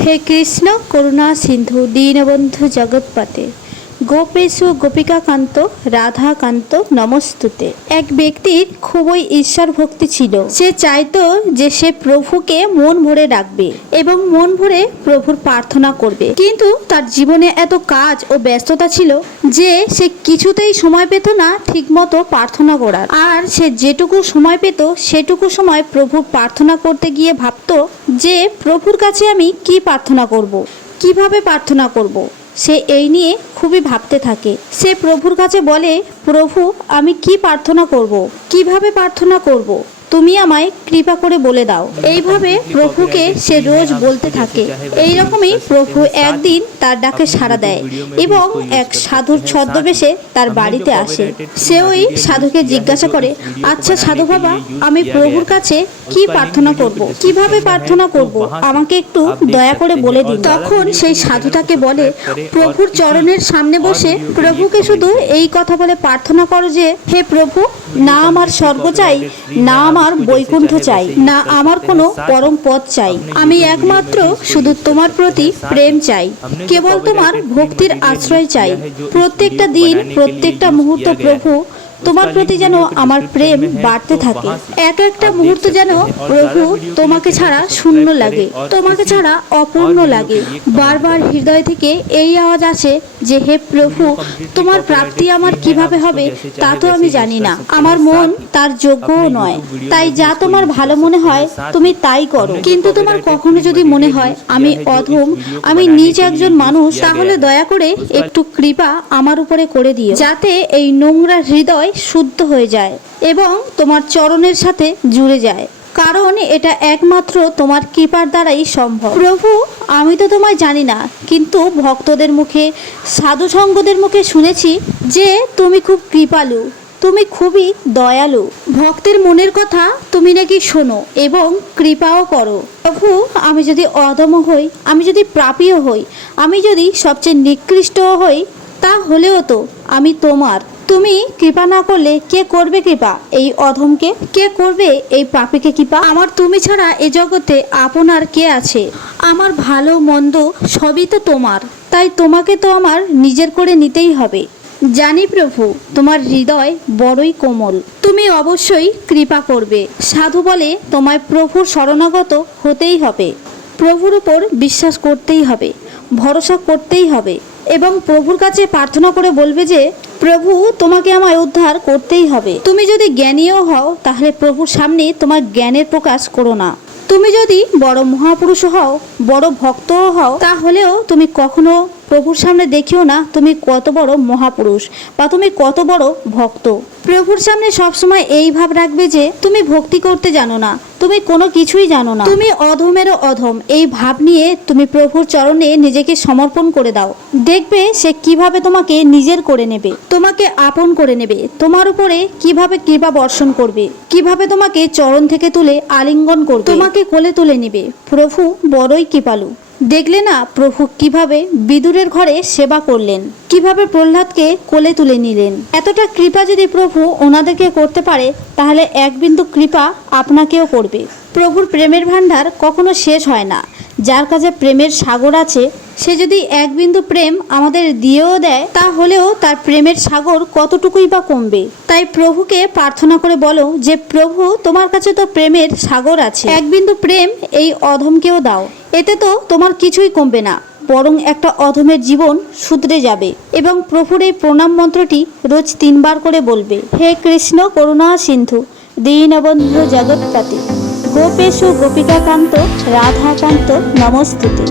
हे कृष्ण करुणा सिंधु दीनबंधु जगतपते गोपेशु गोपिकाकांत রাধাকান্ত নমস্তুতে। এক ব্যক্তির খুবই ঈশ্বর ভক্তি ছিল। সে চাইতো যে সে প্রভুকে মন ভরে ডাকবে এবং মন ভরে প্রভুর প্রার্থনা করবে, কিন্তু তার জীবনে এত কাজ ও ব্যস্ততা ছিল যে সে কিছুতেই সময় পেত না ঠিকমতো প্রার্থনা করার। আর সে যেটুকু সময় পেত সেটুকু সময় প্রভুর প্রার্থনা করতে গিয়ে ভাবতো যে প্রভুর কাছে আমি কি প্রার্থনা করব, কিভাবে প্রার্থনা করব। সে এই নিয়ে খুবই ভাবতে থাকে। সে প্রভুর কাছে বলে, প্রভু আমি কি প্রার্থনা করব, কিভাবে প্রার্থনা করব, তুমি আমায় কৃপা করে বলে দাও। এইভাবে প্রভুকে সে রোজ বলতে থাকে। এই রকমই প্রভু একদিন তার ডাকে সাড়া দেয় এবং এক সাধুর ছদ্মবেশে তার বাড়িতে আসে। সে ওই সাধুকে জিজ্ঞাসা করে, আচ্ছা সাধু বাবা, আমি প্রভুর কাছে কি প্রার্থনা করব, কিভাবে প্রার্থনা করব, আমাকে একটু দয়া করে বলে দিন। তখন সেই সাধু তাকে বলে, প্রভুর চরণের সামনে বসে প্রভুকে শুধু এই কথা বলে প্রার্থনা করো যে, হে প্রভু, না আমার স্বর্গ চাই, না আমার বৈকুণ্ঠ চাই, না আমার কোনো পরম পদ চাই, আমি একমাত্র শুধু তোমার প্রতি প্রেম চাই, কেবল তোমার ভক্তির আশ্রয় চাই। প্রত্যেকটা দিন, প্রত্যেকটা মুহূর্ত প্রভু তোমার প্রতি যেন আমার প্রেম বাড়তে থাকে। এক একটা মুহূর্ত যেন প্রভু তোমাকে ছাড়া শূন্য লাগে, তোমাকে ছাড়া অপূর্ণ লাগে। বারবার হৃদয় থেকে এই আওয়াজ আসে যে, হে প্রভু, তোমার প্রাপ্তি আমার কিভাবে হবে তা তো আমি জানি না, আমার মন তার যোগ্যও নয়, তাই যা তোমার ভালো মনে হয় তুমি তাই করো। কিন্তু তোমার কখনো যদি মনে হয় আমি অধম, আমি নিজ একজন মানুষ, তাহলে দয়া করে একটু কৃপা আমার উপরে করে দিও, যাতে এই নোংরা হৃদয় শুদ্ধ হয়ে যায় এবং তোমার চরণের সাথে জুড়ে যায়, কারণ এটা একমাত্র তোমার কৃপার দ্বারাই সম্ভব। প্রভু আমি তো তোমায় জানি না, কিন্তু ভক্তদের মুখে, সাধু সঙ্গদের মুখে শুনেছি যে তুমি খুব কৃপালু, তুমি খুবই দয়ালু, ভক্তের মনের কথা তুমি নাকি শোনো এবং কৃপাও করো। প্রভু আমি যদি অধম হই, আমি যদি পাপীও হই, আমি যদি সবচেয়ে নিকৃষ্টও হই, তা হলেও তো আমি তোমার। তুমি কৃপা না করলে কে করবে কৃপা এই অধমকে, কে করবে এই পাপীকে কৃপা? আমার তুমি ছাড়া এ জগতে আপনার কে আছে? আমার ভালো মন্দ সবই তো তোমার, তাই তোমাকে তো আমার নিজের করে নিতেই হবে। জানি প্রভু তোমার হৃদয় বড়ই কোমল, তুমি অবশ্যই কৃপা করবে। সাধু বলে, তোমায় প্রভুর শরণাগত হতেই হবে, প্রভুর উপর বিশ্বাস করতেই হবে, ভরসা করতেই হবে এবং প্রভুর কাছে প্রার্থনা করে বলবে যে, প্রভু তোমাকে আমায় উদ্ধার করতেই হবে। তুমি যদি জ্ঞানীও হও তাহলে প্রভুর সামনে তোমার জ্ঞানের প্রকাশ করো না। তুমি যদি বড় মহাপুরুষ হও, বড় ভক্তও হও, তাহলেও তুমি কখনো প্রভুর সামনে দেখিও না তুমি কত বড় মহাপুরুষ বা তুমি কত বড় ভক্ত। প্রভুর সামনে সবসময় এই ভাব রাখবে যে তুমি ভক্তি করতে জানো না, তুমি কোনো কিছুই জানো না, তুমি অধমেরও অধম। এই ভাব নিয়ে তুমি প্রভুর চরণে নিজেকে সমর্পণ করে দাও, দেখবে সে কিভাবে তোমাকে নিজের করে নেবে, তোমাকে আপন করে নেবে, তোমার উপরে কিভাবে কৃপা বর্ষণ করবে, কিভাবে তোমাকে চরণ থেকে তুলে আলিঙ্গন করবে, তোমাকে কোলে তুলে নেবে। প্রভু বড়ই কৃপালু। দেখলে না প্রভু কিভাবে বিদুরের ঘরে সেবা করলেন, কিভাবে প্রহ্লাদকে কোলে তুলে নিলেন। এতটা কৃপা যদি প্রভু ওনাদেরকে করতে পারে, তাহলে এক বিন্দু কৃপা আপনাকেও করবে। প্রভুর প্রেমের ভাণ্ডার কখনো শেষ হয় না। যার কাছে প্রেমের সাগর আছে, সে যদি এক বিন্দু প্রেম আমাদের দিয়েও দেয়, তাহলেও তার প্রেমের সাগর কতটুকুই বা কমবে। তাই প্রভুকে প্রার্থনা করে বলো যে, প্রভু তোমার কাছে তো প্রেমের সাগর আছে, এক বিন্দু প্রেম এই অধমকেও দাও, এতে তো তোমার কিছুই কমবে না, বরং একটা অধমের জীবন শুধরে যাবে। এবং প্রভুর এই প্রণাম মন্ত্রটি রোজ 3 বার করে বলবে। হে কৃষ্ণ করুণা সিন্ধু দীনবন্ধু জগৎপতে গোপেশু গোপিকাকান্ত রাধাকান্ত নমস্তুতে।